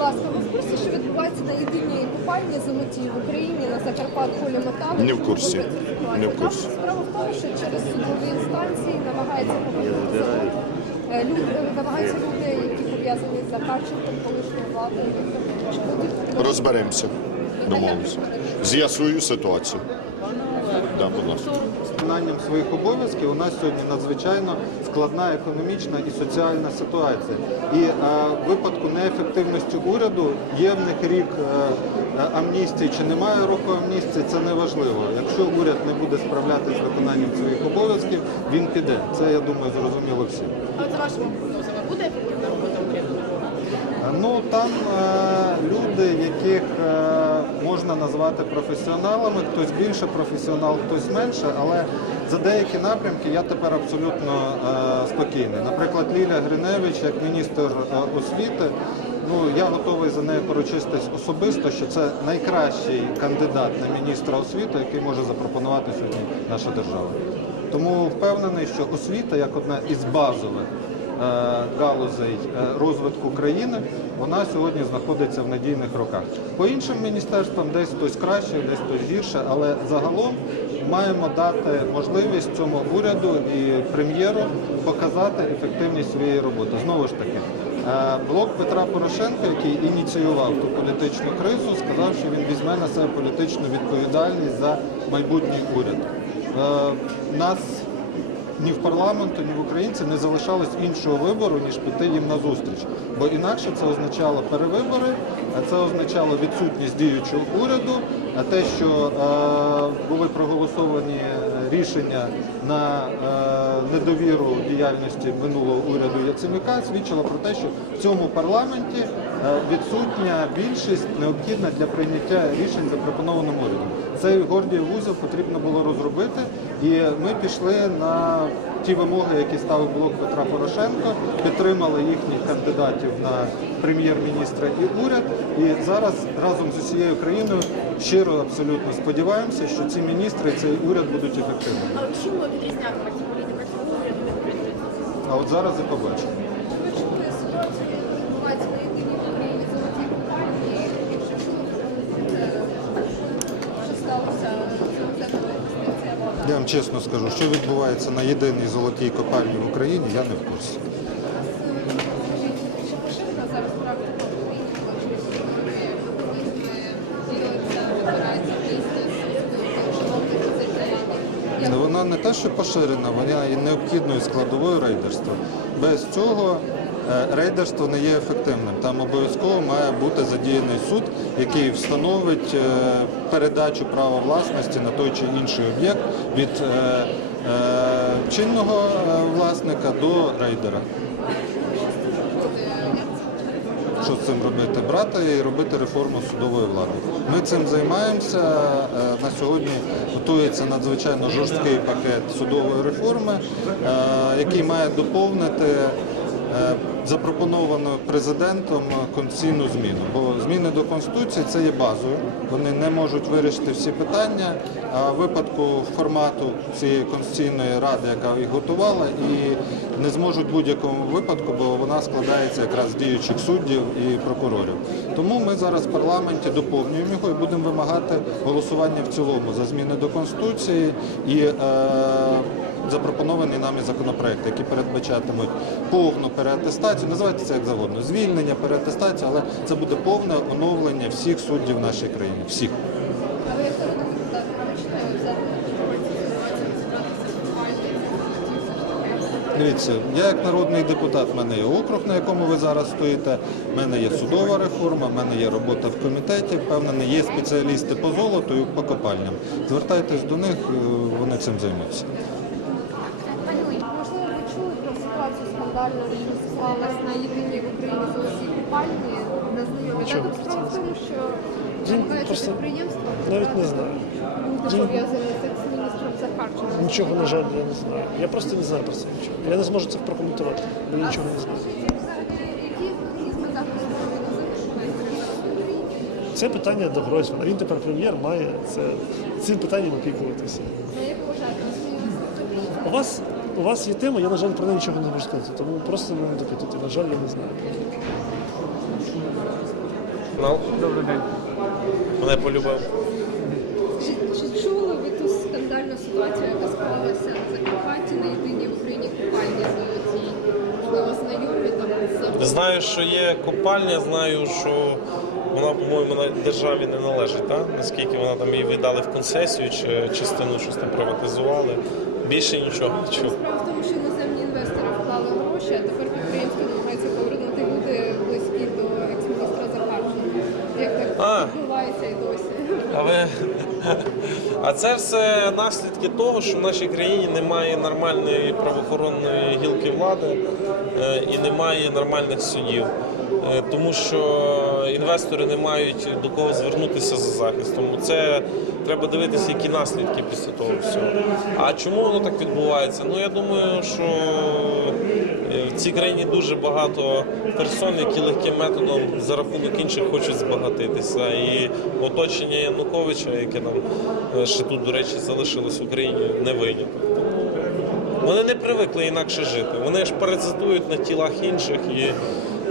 ласка, ви в курсі, що відбувається на єдиній купальні золотій в Україні на Закарпат холі металу? Не в курсі. Не в курсі. Справа в тому, що через судові інстанції намагаються повернути. Е, Люди намагаються люди, які пов'язані з Захарченком, колишньою владою. Розберемося. Домовимося. З'ясую ситуацію. Да, будь ласка. Виконанням своїх обов'язків у нас сьогодні надзвичайно складна економічна і соціальна ситуація. І е, в випадку неефективності уряду є в них рік е, е, амністії чи немає року амністії, це не важливо. Якщо уряд не буде справлятися з виконанням своїх обов'язків, він піде. Це я думаю зрозуміло всім. А от за вашими прогнозами буде ефективна робота уряду? Ну там е, люди, яких е, можна назвати професіоналами, хтось більше професіонал, хтось менше, але за деякі напрямки я тепер абсолютно е, спокійний. Наприклад, Ліля Гриневич, як міністр е, освіти, ну я готовий за нею поручитись особисто, що це найкращий кандидат на міністра освіти, який може запропонувати сьогодні наша держава. Тому впевнений, що освіта як одна із базових галузей е, розвитку країни, вона сьогодні знаходиться в надійних руках. По іншим міністерствам десь хтось краще, десь хтось гірше, але загалом маємо дати можливість цьому уряду і прем'єру показати ефективність своєї роботи. Знову ж таки, е, блок Петра Порошенка, який ініціював ту політичну кризу, сказав, що він візьме на себе політичну відповідальність за майбутній уряд. Е, Нас ні в парламенту, ні в українців не залишалось іншого вибору, ніж піти їм на зустріч. Бо інакше це означало перевибори, а це означало відсутність діючого уряду, а те, що е, були проголосовані рішення на е, недовіру діяльності минулого уряду Яценюка, свідчило про те, що в цьому парламенті е, відсутня більшість необхідна для прийняття рішень запропонованим урядом. Цей Гордіїв вузол потрібно було розробити, і ми пішли на ті вимоги, які ставив блок Петра Порошенко, підтримали їхніх кандидатів на прем'єр-міністра і уряд. І зараз разом з усією країною щиро абсолютно сподіваємося, що ці міністри і цей уряд будуть ефективними. А чим відрізнятиметься політика цього уряду від? А от зараз і побачимо. Я вам чесно скажу, що відбувається на єдиній золотій копальні в Україні, я не в курсі. Чи поширена зараз практика в Україні, коли ділиться, вибирається бізнес, шановних позиціях? Ну, Вона не те, що поширена, вона є необхідною складовою рейдерства. Без цього е, рейдерство не є ефективним. Там обов'язково має бути задіяний суд, який встановить е, передачу права власності на той чи інший об'єкт від е, чинного власника до рейдера. Що з цим робити? Брати і робити реформу судової влади. Ми цим займаємося. Е, На сьогодні готується надзвичайно жорсткий пакет судової реформи, е, який має доповнити е, запропоновану президентом конституційну зміну. Бо зміни до конституції це є базою. Вони не можуть вирішити всі питання. А в випадку формату цієї конституційної ради, яка їх готувала, і не зможуть в будь-якому випадку, бо вона складається якраз з діючих суддів і прокурорів. Тому ми зараз в парламенті доповнюємо його і будемо вимагати голосування в цілому за зміни до конституції і е, запропонований нами законопроект, які передбачатимуть повну переатестацію, називайте це як завгодно, звільнення, переатестацію, але це буде повне оновлення всіх суддів в нашій країні. Всіх. Дивіться, я як народний депутат, в мене є округ, на якому ви зараз стоїте, в мене є судова реформа, в мене є робота в комітеті, впевнений, є спеціалісти по золоту і по копальням. Звертайтесь до них, е, вони цим займуться. Можливо, ви чули про ситуацію скандальну, що склалась на єдиній в Україні золотій купальні, не знайомі. Чого Так, справа в тому, що Він знаєте, просто- підприємство Навіть не знаю. з екс-міністром. Нічого, на жаль, я не знаю. Я просто не знаю про це нічого. Я не зможу це прокоментувати, бо я нічого не знаю. Це питання до Гройсмана. Він тепер прем'єр, має це, цим питанням опікуватися. У вас, у вас є тема, я, на жаль, про неї нічого не можу сказати, тому просто мене допитуйте. На жаль, я не знаю. канал. Добрий день. Мене полюбив. Чи, чи чули ви ту скандальну ситуацію, яка склалася в Закарпатті на єдиній в Україні купальні золотій? Можливо, знайомі там з Знаю, що є копальня, знаю, що вона, по-моєму, на державі не належить, так? Наскільки вона там її віддали в концесію чи частину щось там приватизували. Більше нічого не чув. Справа в тому, що іноземні інвестори вклали гроші, а тепер підприємство намагається повернути люди близькі до екс-міністра Захарченка. Як так відбувається і досі? А ви а це все наслідки того, що в нашій країні немає нормальної правоохоронної гілки влади е, і немає нормальних судів. Е, Тому що інвестори не мають до кого звернутися за захистом. Це треба дивитися, які наслідки після того всього. А чому воно так відбувається? Ну я думаю, що е, в цій країні дуже багато персон, які легким методом за рахунок інших хочуть збагатитися. І оточення Януковича, яке нам е, ще тут, до речі, залишилось в Україні, не виняток. Вони не привикли інакше жити. Вони ж паразитують на тілах інших і,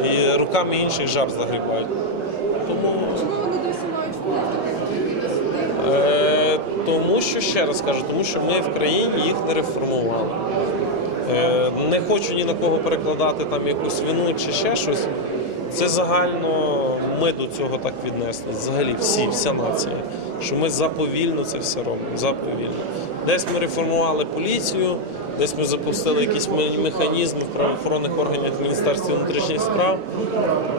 і руками інших жаб загрібають. Тому Чому вони досі мають вплив такий? Е, тому що ще раз кажу, тому що ми в країні їх не реформували. Е, не хочу ні на кого перекладати там якусь вину чи ще щось. Це загально ми до цього так віднесли. Взагалі, всі, вся нація. Що ми заповільно це все робимо. Заповільно. Десь ми реформували поліцію, десь ми запустили якісь ме- механізми в правоохоронних органах Міністерства внутрішніх справ.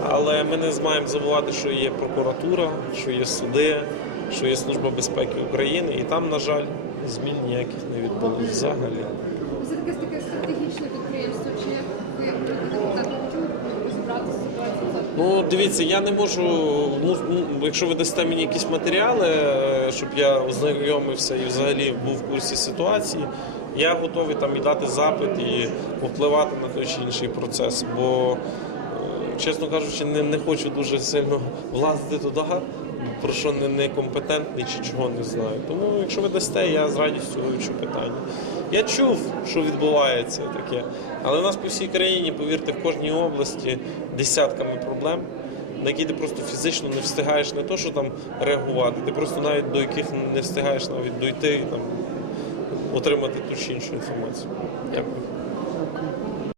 Але ми не маємо забувати, що є прокуратура, що є суди, що є Служба безпеки України, і там, на жаль, змін ніяких не відбулося взагалі. Це таке таке стратегічне підприємство. Чи як ви як народний депутат розібратися з? Ну, дивіться, я не можу. Ну, ну, якщо ви дасте мені якісь матеріали, е, щоб я ознайомився і взагалі був в курсі ситуації, я готовий там і дати запит і впливати на той чи інший процес. Бо, е, чесно кажучи, не, не хочу дуже сильно влазити туди, про що не, не компетентний чи чого не знаю. Тому, якщо ви дасте, я з радістю вивчу питання. Я чув, що відбувається таке, але в нас по всій країні, повірте, в кожній області десятками проблем, на які ти просто фізично не встигаєш не то, що там реагувати, ти просто навіть до яких не встигаєш навіть дойти там отримати ту чи іншу інформацію. Дякую.